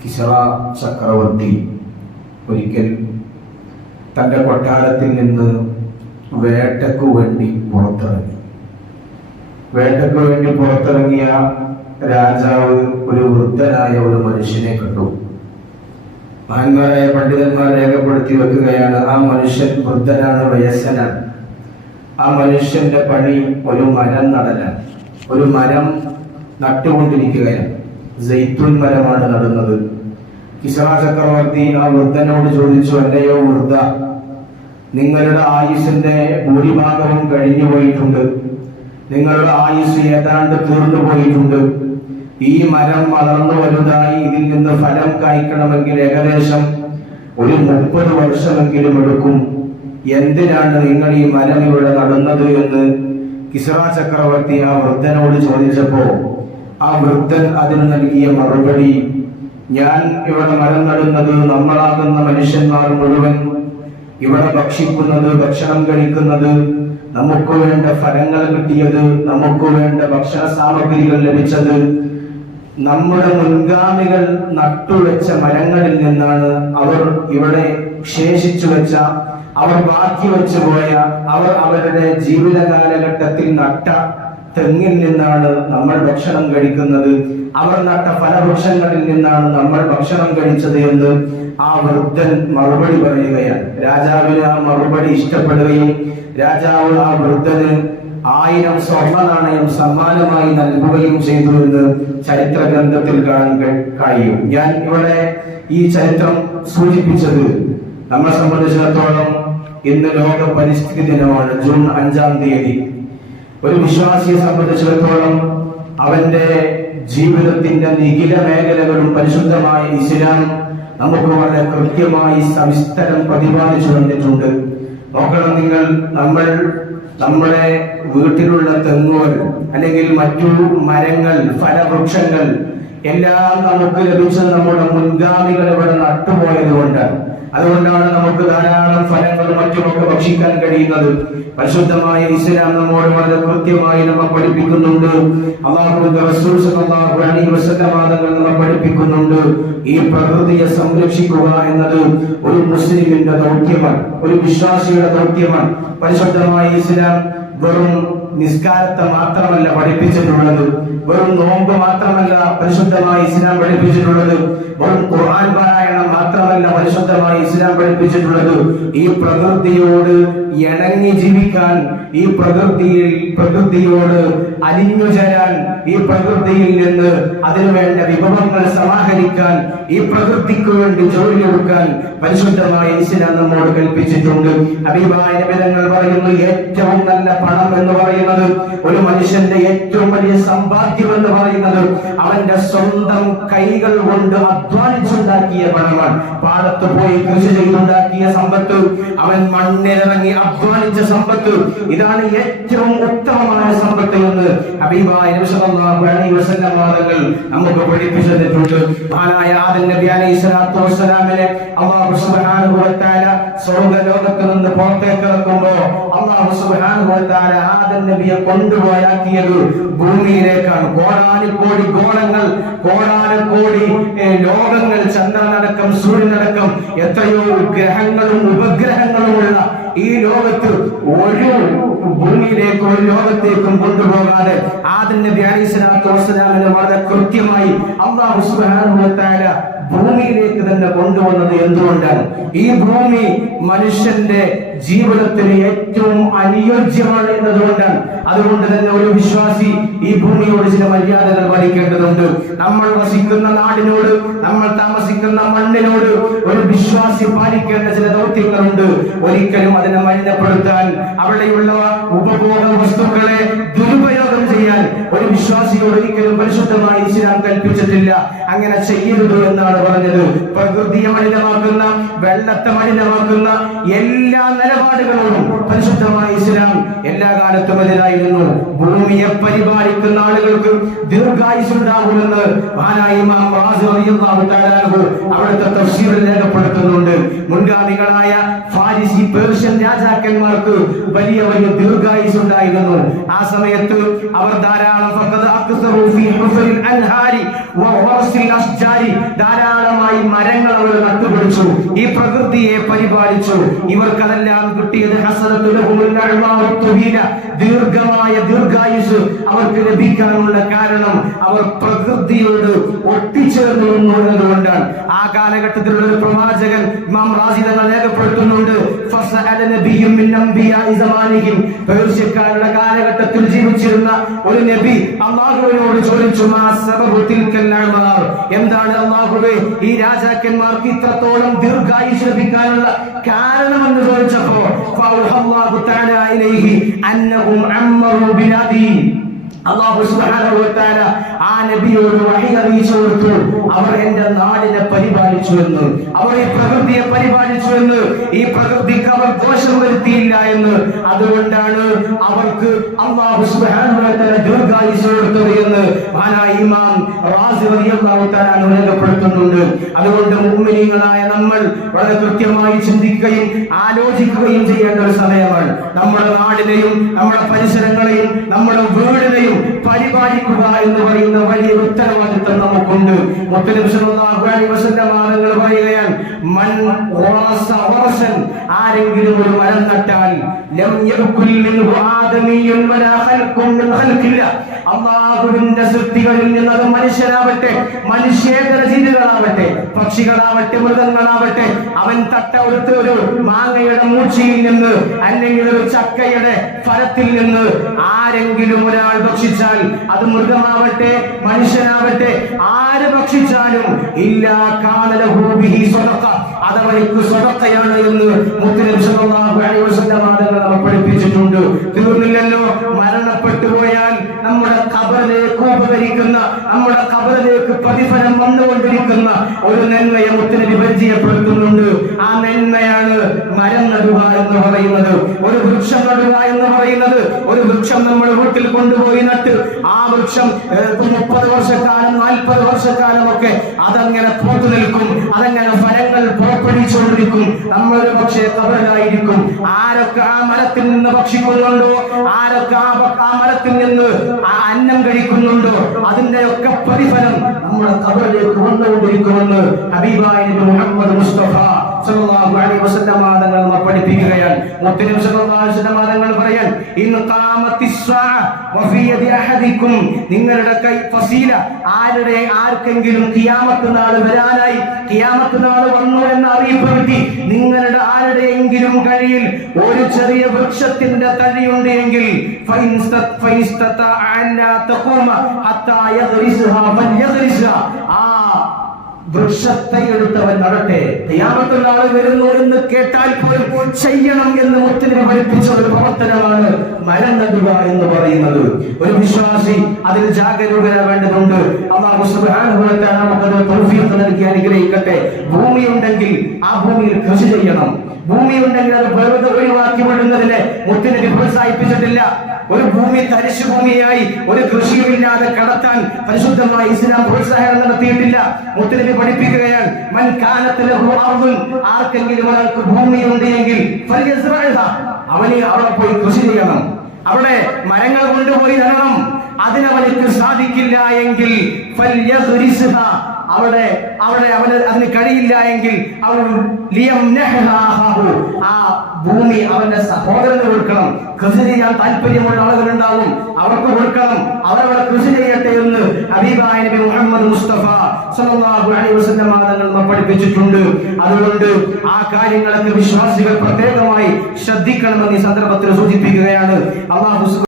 കിസ്റ ചക്രവർത്തി ഒരിക്കൽ തൻ്റെ കൊട്ടാരത്തിൽ നിന്ന് വേട്ടയ്ക്കു വേണ്ടി പുറത്തിറങ്ങിയ രാജാവ് ഒരു വൃദ്ധനായ ഒരു മനുഷ്യനെ കണ്ടു. മഹാന്മാരായ പണ്ഡിതന്മാർ രേഖപ്പെടുത്തി വെക്കുകയാണ്, ആ മനുഷ്യൻ വൃദ്ധനാണ്, വയസ്സനാണ്. ആ മനുഷ്യന്റെ പണി ഒരു മരം നടലാണ്. ഒരു മരം നട്ടുകൊണ്ടിരിക്കുകയാണ്. സൈത്തുൻ മരമാണ് നടുന്നത്. കിസ്റ ചക്രവർത്തി ആ വൃദ്ധനോട് ചോദിച്ചു, അല്ലയോ വൃദ്ധ, നിങ്ങളുടെ ആയുസ്സിന്റെ ഭൂരിഭാഗവും കഴിഞ്ഞു പോയിട്ടുണ്ട്. നിങ്ങളുടെ ആയുസ് ഏതാണ്ട് തീർന്നു പോയിട്ടുണ്ട്. ഈ മരം വളർന്നു വലുതായി ഇതിൽ നിന്ന് ഫലം കായ്ക്കണമെങ്കിൽ ഏകദേശം ഒരു 30 വർഷമെങ്കിലും എടുക്കും. എന്തിനാണ് നിങ്ങൾ ഈ മരം ഇവിടെ നടുന്നത് എന്ന് കിസ്റ ചക്രവർത്തി ആ വൃദ്ധനോട് ചോദിച്ചപ്പോ ആ വൃദ്ധൻ അതിന് നൽകിയ മറുപടി, ഞാൻ ഇവിടെ മരം നടുന്നത് നമ്മളാകുന്ന മനുഷ്യന്മാർ മുഴുവൻ ഇവിടെ ഭക്ഷണം കഴിക്കുന്നത്, നമുക്ക് വേണ്ട ഫലങ്ങൾ കിട്ടിയത്, നമുക്ക് വേണ്ട ഭക്ഷണ സാമഗ്രികൾ ലഭിച്ചത് നമ്മുടെ മുൻഗാമികൾ നട്ടുവെച്ച മരങ്ങളിൽ നിന്നാണ്. അവർ ഇവിടെ ശേഷിച്ചു വെച്ച, അവർ ബാക്കി വെച്ചു പോയ, അവർ അവരുടെ ജീവിത കാലഘട്ടത്തിൽ നട്ട തെങ്ങിൽ നിന്നാണ് നമ്മൾ ഭക്ഷണം കഴിക്കുന്നത്. അവർ നട്ട ഫലവൃക്ഷങ്ങളിൽ നിന്നാണ് നമ്മൾ ഭക്ഷണം കഴിച്ചത് എന്ന് ആ വൃദ്ധൻ മറുപടി പറയുകയാണ്. രാജാവിന് ആ മറുപടി ഇഷ്ടപ്പെടുകയും രാജാവ് ആ വൃദ്ധന് 1000 സ്വർണ്ണ നാണയം സമ്മാനമായി നൽകുകയും ചെയ്തു എന്ന് ചരിത്ര ഗ്രന്ഥത്തിൽ കാണാൻ കഴിയും. ഞാൻ ഇവിടെ ഈ ചരിത്രം സൂചിപ്പിച്ചത് നമ്മളെ സംബന്ധിച്ചിടത്തോളം ഇന്ന് ലോക പരിസ്ഥിതി ദിനമാണ്, ജൂൺ 5-ാം തീയതി. ഒരു വിശ്വാസിയെ സംബന്ധിച്ചിടത്തോളം അവന്റെ ജീവിതത്തിന്റെ നിഖില മേഖലകളും പരിശുദ്ധമായ ഇസ്ലാം നമുക്ക് വളരെ കൃത്യമായി സവിസ്തരം പ്രതിപാദിച്ചു തന്നിട്ടുണ്ട്. നോക്കണം നിങ്ങൾ, നമ്മുടെ വീട്ടിലുള്ള തെങ്ങുകൾ അല്ലെങ്കിൽ മറ്റു മരങ്ങൾ, ഫലവൃക്ഷങ്ങൾ എല്ലാം നമുക്ക് ലഭിച്ചത് നമ്മുടെ മുൻഗാമികൾ ഇവിടെ നട്ടുപോയത് കൊണ്ടാണ്. അതുകൊണ്ടാണ് നമുക്ക് ധാരാളം ഫലങ്ങൾ മറ്റുമൊക്കെ ഭക്ഷിക്കാൻ കഴിയുന്നത്. പരിശുദ്ധമായ ഇസ്ലാം നമ്മോട് വളരെ കൃത്യമായി നമ്മെ പഠിപ്പിക്കുന്നുണ്ട്. അല്ലാഹുവിന്റെ റസൂൽ സല്ലല്ലാഹു അലൈഹി വസല്ലം നമ്മെ പഠിപ്പിക്കുന്നുണ്ട്, ഈ പ്രകൃതിയെ സംരക്ഷിക്കുക എന്നത് ഒരു മുസ്ലിമിന്റെ ദൗത്യമാണ്, ഒരു വിശ്വാസിയുടെ ദൗത്യമാണ്. പരിശുദ്ധമായ ഇസ്ലാം വെറും നിസ്കാരത്തെ മാത്രമല്ല പഠിപ്പിച്ചിട്ടുള്ളത്, വെറും നോമ്പ് മാത്രമല്ല പരിശുദ്ധമായ ഇസ്ലാം പഠിപ്പിച്ചിട്ടുള്ളത്, വെറും ഖുർആൻ പാരായണം മാത്രമല്ല പരിശുദ്ധമായ ഇസ്ലാം പഠിപ്പിച്ചിട്ടുള്ളത്. ഈ പ്രകൃതിയോട് ഇണങ്ങി ജീവിക്കാൻ, ഈ പ്രകൃതിയോട് അലിഞ്ഞു ചേരാൻ, ഈ പ്രകൃതിയിൽ നിന്ന് അതിനുവേണ്ട വിഭവങ്ങൾ സമാഹരിക്കാൻ, ഈ പ്രകൃതിക്ക് വേണ്ടി ജോലിയെടുക്കാൻ പരിശുദ്ധമായ ഇസ്ലാം നമ്മോട് കൽപ്പിച്ചിട്ടുണ്ട്. ഹബീബായ നബി തങ്ങൾ പറയുന്നു, ഏറ്റവും നല്ല പണം എന്ന് പറയുന്നത്, ഒരു മനുഷ്യന്റെ ഏറ്റവും വലിയ സമ്പാദ്യം എന്ന് പറയുന്നത് അവന്റെ സ്വന്തം കൈകൾ കൊണ്ട് അധ്വാനിച്ചുണ്ടാക്കിയ പണമാണ്. പാടത്ത് പോയി കൃഷി ചെയ്തുണ്ടാക്കിയ സമ്പത്ത്, അവൻ മണ്ണിലിറങ്ങി അധ്വാനിച്ച സമ്പത്ത്, ഇതാണ് ഏറ്റവും ഉത്തമമായ സമ്പത്ത് എന്ന് ഹബീബായ നബി സല്ലല്ലാഹു അലൈഹി വസല്ലം തങ്ങൾ നമുക്ക് പഠിപ്പിച്ചു തന്നിട്ടുണ്ട്. മഹാനായ ആദം നബി അലൈഹി സ്വലാത്തു വസ്സലാമിനെ അല്ലാഹു സുബ്ഹാനഹു വ തആല സ്വർഗ്ഗലോകത്ത് നിന്ന് പുറത്തേക്ക് ഇറക്കുമ്പോൾ അല്ലാഹു സുബ്ഹാനഹു വ തആല ആദം നബിയെ കൊണ്ടുപോയാക്കിയത് ഭൂമിയിലേക്കാണ്. കോടാനുകോടി ഗോളങ്ങൾ, കോടാനുകോടി ലോകങ്ങൾ, ചന്ദ്രനടക്കം സൂര്യനടക്കം എത്രയോ ഗ്രഹങ്ങളും ഉപഗ്രഹങ്ങളുമുള്ള ഈ ലോകത്ത് ഒരു ഭൂമിയിലേക്കും ഒരു ലോകത്തേക്കും കൊണ്ടുപോകാതെ ആദം നബി അലൈഹി സ്വലാത്തു വസ്സലാമിനെ വളരെ കൃത്യമായി അല്ലാഹു സുബ്ഹാനഹു വ തആല ഭൂമിയിലേക്ക് തന്നെ കൊണ്ടുവന്നത് എന്തുകൊണ്ടാണ്? ഈ ഭൂമി മനുഷ്യന്റെ ജീവിതത്തിന് ഏറ്റവും അനുയോജ്യമാണ് എന്നതുകൊണ്ടാണ്. അതുകൊണ്ട് തന്നെ ഒരു വിശ്വാസി ഈ ഭൂമിയോട് ചില മര്യാദകൾ പാലിക്കേണ്ടതുണ്ട്. നമ്മൾ വസിക്കുന്ന നാടിനോട്, നമ്മൾ താമസിക്കുന്ന മണ്ണിനോട് ഒരു വിശ്വാസി പാലിക്കേണ്ട ചില ദൗത്യങ്ങളുണ്ട്. ഒരിക്കലും അതിനെ മലിനപ്പെടുത്താൻ, അവിടെയുള്ള ഉപഭോഗ വസ്തുക്കളെ ദുരുപയോഗം ചെയ്യാൻ ഒരു വിശ്വാസിയോട് ഒരിക്കലും പരിശുദ്ധമായി ഇസ്ലാം കൽപ്പിച്ചിട്ടില്ല. അങ്ങനെ ചെയ്യരുത് എന്നാണ് പറഞ്ഞത്. പ്രകൃതിയെ മലിനമാക്കുന്ന, വെള്ളത്തെ മലിനമാക്കുന്ന എല്ലാ നിലപാടുകളോടും പരിശുദ്ധമായ ഇസ്ലാം എല്ലാ കാലത്തും എതിരായിരുന്നു. ഭൂമിയെ പരിപാലിക്കുന്ന ആളുകൾക്ക് ദീർഘായുസ്സുണ്ടാകുമെന്ന് മഹാനായ ഇമാം റാസി റളിയല്ലാഹു തആല അൻഹു അവിടുത്തെ തഫ്സീറിൽ രേഖപ്പെടുത്തുന്നുണ്ട്. മുൻഗാമികളായ ഫാരിസ് ഫാരിസി പേർഷ്യൻ രാജാക്കന്മാർക്ക് വലിയ വലിയ ദീർഘായുസ് ഉണ്ടായിരുന്നു. ആ സമയത്ത് അവർ ധാരാളം ധാരാളമായി മരങ്ങൾ അവർ നട്ടുപിടിച്ചു, ഈ പ്രകൃതിയെ പരിപാലിച്ചു. ഇവർക്കതെല്ലാം കിട്ടിയത് ദീർഘമായ ദീർഘായുസ് അവർക്ക് ലഭിക്കാനുള്ള കാരണം അവർ പ്രകൃതിയോട് ഒട്ടിച്ചേർന്നു എന്നതുകൊണ്ടാണ്. ആ കാലഘട്ടത്തിലുള്ള ഒരു പ്രവാചകൻ ഇമാം റാസി തങ്ങൾ രേഖപ്പെടുത്തുന്നുണ്ട്, പേർഷ്യക്കാരുടെ കാലഘട്ടത്തിൽ ജീവിച്ചിരുന്ന ഒരു നബി അല്ലാഹുവിനോട് ചോദിച്ചു, എന്താണ് അല്ലാഹുവേ ഈ രാജാക്കന്മാർക്ക് ഇത്രത്തോളം ദീർഘായുസ് ലഭിക്കാനുള്ള കാരണമെന്ന് ചോദിച്ചപ്പോ അല്ലാഹു സുബ്ഹാനഹു വ തആല ആ നബിയോട് വഹി അറിയിച്ചു കൊടുത്തു, അവർ എന്റെ നാടിനെ പരിപാലിച്ചു എന്ന്, അവർ ഈ പ്രകൃതിയെ പരിപാലിച്ചു എന്ന്, ഈ പ്രകൃതിക്ക് അവർ ദോഷം വരുത്തിയില്ല എന്ന്. അതുകൊണ്ടാണ് അവർക്ക് അല്ലാഹു സുബ്ഹാനഹു വ തആല ദീർഘായുസ് കൊടുത്തത് എന്ന് മഹാനായ ഇമാം റാസി റളിയല്ലാഹു തആല രേഖപ്പെടുത്തുന്നുണ്ട്. അതുകൊണ്ട് മുഅ്മിനീങ്ങളായ നമ്മൾ വളരെ കൃത്യമായി ചിന്തിക്കുകയും ആലോചിക്കുകയും ചെയ്യേണ്ട ഒരു സമയമാണ്. നമ്മുടെ നാടിനെയും നമ്മുടെ പരിസരങ്ങളെയും നമ്മുടെ വീടിനെയും പരിപാലിക്കുക എന്ന് പറയുന്ന വലിയ ഉത്തരവാദിത്വം നമുക്കുണ്ട്. മുത്തനബി സല്ലല്ലാഹു അലൈഹി വസല്ലം തങ്ങൾ പറയുകയാണ്, മൻ വറസ വറസൻ, ആരെങ്കിലും ഒരു മരം നട്ടാൽ ലം യകുൽ മിൻഹു ആദമിയ്യുൻ വലാ ഖൽഖുൻ മിൻ ഖൽഖില്ല, അല്ലാഹുവിന്റെ സൃഷ്ടികളിൽ നിന്ന്, അത് മനുഷ്യരാവട്ടെ മനുഷ്യേതര ജീവികളാവട്ടെ പക്ഷികളാവട്ടെ മൃഗങ്ങളാവട്ടെ, അവൻ തട്ട ഒരു മാങ്ങയുടെ മൂച്ചിയിൽ നിന്ന് അല്ലെങ്കിൽ ഒരു ചക്കയുടെ ഫലത്തിൽ നിന്ന് ആരെങ്കിലും ഒരാൾ ഭക്ഷിച്ചാൽ, അത് മൃഗമാവട്ടെ മനുഷ്യനാവട്ടെ ആര് ഭക്ഷിച്ചാലും ഇല്ലാ കാന ലഹു ബിഹി സദഖ, അതവർക്ക് സദഖയാണ് എന്ന് മുത്തനബി സല്ലല്ലാഹു അലൈഹി വസല്ലം നമ്മെ പഠിപ്പിച്ചിട്ടുണ്ട്. തീർന്നില്ലല്ലോ, മരണപ്പെട്ടു പോയാൽ നമ്മുടെ ഖബറിലേക്ക് ഉപകരിക്കുന്ന, നമ്മുടെ ഖബറിലേക്ക് പ്രതിഫലം വന്നുകൊണ്ടിരിക്കുന്ന ഒരു നന്മയെ മുത്തനബി പരിചയപ്പെടുത്തുന്നുണ്ട്. ആ നന്മയാണ് മരം നടുക എന്ന് പറയുന്നത്, ഒരു വൃക്ഷം നടുക എന്ന് പറയുന്നത്. ഒരു വൃക്ഷം നമ്മൾ വീട്ടിൽ കൊണ്ടുപോയി നട്ട് ആ വൃക്ഷം 30 വർഷക്കാലം 40 വർഷക്കാലം ഒക്കെ അതങ്ങനെ പോത്തു നിൽക്കും, അതങ്ങനെ ഫലങ്ങൾ പുറപ്പെടുവിച്ചുകൊണ്ടിരിക്കും. നമ്മളൊരു പക്ഷേ ഖബറിലായിരിക്കും. ആരൊക്കെ ആ മരത്തിൽ നിന്ന് ഭക്ഷിക്കുന്നുണ്ടോ, ആരൊക്കെ ആ മരത്തിൽ നിന്ന് അന്നം കഴിക്കുന്നുണ്ടോ, അതിന്റെ ഒക്കെ പ്രതിഫലം നമ്മുടെ ഖബറിലേക്ക് വന്നുകൊണ്ടിരിക്കുമെന്ന് ഹബീബായ നബി മുഹമ്മദ് മുസ്തഫ സല്ലല്ലാഹു അലൈഹി വസല്ലം തങ്ങൾ നമ്മെ പഠിപ്പിക്കുകയാണ്. മുത്തനബി സല്ലല്ലാഹു അലൈഹി വസല്ലം തങ്ങൾ പറയാൻ, ഇൻ ഖാമത്തിസ് സാഅ വഫി യദി അഹദികും, നിങ്ങളുടെ കൈ ഫസീല, ആർക്കെങ്കിലും ഖിയാമത്ത് നാൾ വരാനായി, ഖിയാമത്ത് നാൾ വന്നു എന്ന അറിയിപ്പ് കിട്ടി, നിങ്ങളുടെ ആരുടെയെങ്കിലും കയ്യിൽ ഒരു ചെറിയ വൃക്ഷത്തിന്റെ തടിയുണ്ട് എങ്കിൽ ആ വൃക്ഷത്തെ എടുത്തവൻ നടട്ടെ. ഖിയാമത്ത് നാൾ വരുന്നു എന്ന് കേട്ടാൽ പോലും ചെയ്യണം എന്ന് മുത്തനബി പഠിപ്പിച്ച ഒരു പ്രവർത്തനമാണ് മരം നടുക എന്ന് പറയുന്നത്. ഒരു വിശ്വാസി അതിൽ ജാഗരൂകരാവേണ്ടതുണ്ട്. അല്ലാഹു സുബ്ഹാനഹു വ തആല നമുക്ക് തൗഫീഖ് നൽകി അനുഗ്രഹിക്കട്ടെ. ഭൂമിയുണ്ടെങ്കിൽ ആ ഭൂമിയിൽ കൃഷി ചെയ്യണം. ഭൂമിയുണ്ടെങ്കിൽ അത് വെറുതെ ഒഴിവാക്കി വിടുന്നതിനെ മുത്തനബി പ്രോത്സാഹിപ്പിച്ചിട്ടില്ല. ഒരു ഭൂമി തരിശു ഭൂമിയായി ഒരു കൃഷിയുമില്ലാതെ കടത്താൻ പരിശുദ്ധമായ ഇസ്ലാം പ്രോത്സാഹനം നടത്തിയിട്ടില്ല. മുത്തനബി പഠിപ്പിക്കുകയാണ്, മൻ കാനത ലഹു അർദുൻ, ആർക്കെങ്കിലും ഒരാൾക്ക് ഭൂമിയുണ്ട് എങ്കിൽ ഫൽയസ്റഅഹ, അവന് അവിടെ പോയി കൃഷി ചെയ്യണം, അവിടെ മരങ്ങൾ കൊണ്ടുപോയി നടണം. അതിനവനക്ക് സാധിക്കില്ല എങ്കിൽ ഫൽയഗ്രിസ്ഹ, അവിടെ അവന് അതിന് കഴിയില്ല എങ്കിൽ ആ ഭൂമി അവന്റെ സഹോദരന് കൊടുക്കണം. കൃഷി ചെയ്യാൻ താല്പര്യമുള്ള ആളുകളുണ്ടാവും, അവർക്ക് കൊടുക്കണം, അവരവിടെ കൃഷി ചെയ്യട്ടെ എന്ന് ഹബീബായ നബി മുഹമ്മദ് മുസ്തഫ സല്ലല്ലാഹു അലൈഹി വസല്ലം നമ്മെ പഠിപ്പിച്ചിട്ടുണ്ട്. അതുകൊണ്ട് ആ കാര്യങ്ങളൊക്കെ വിശ്വാസികൾ പ്രത്യേകമായി ശ്രദ്ധിക്കണമെന്ന് ഈ സന്ദർഭത്തിൽ സൂചിപ്പിക്കുകയാണ്. അല്ലാഹു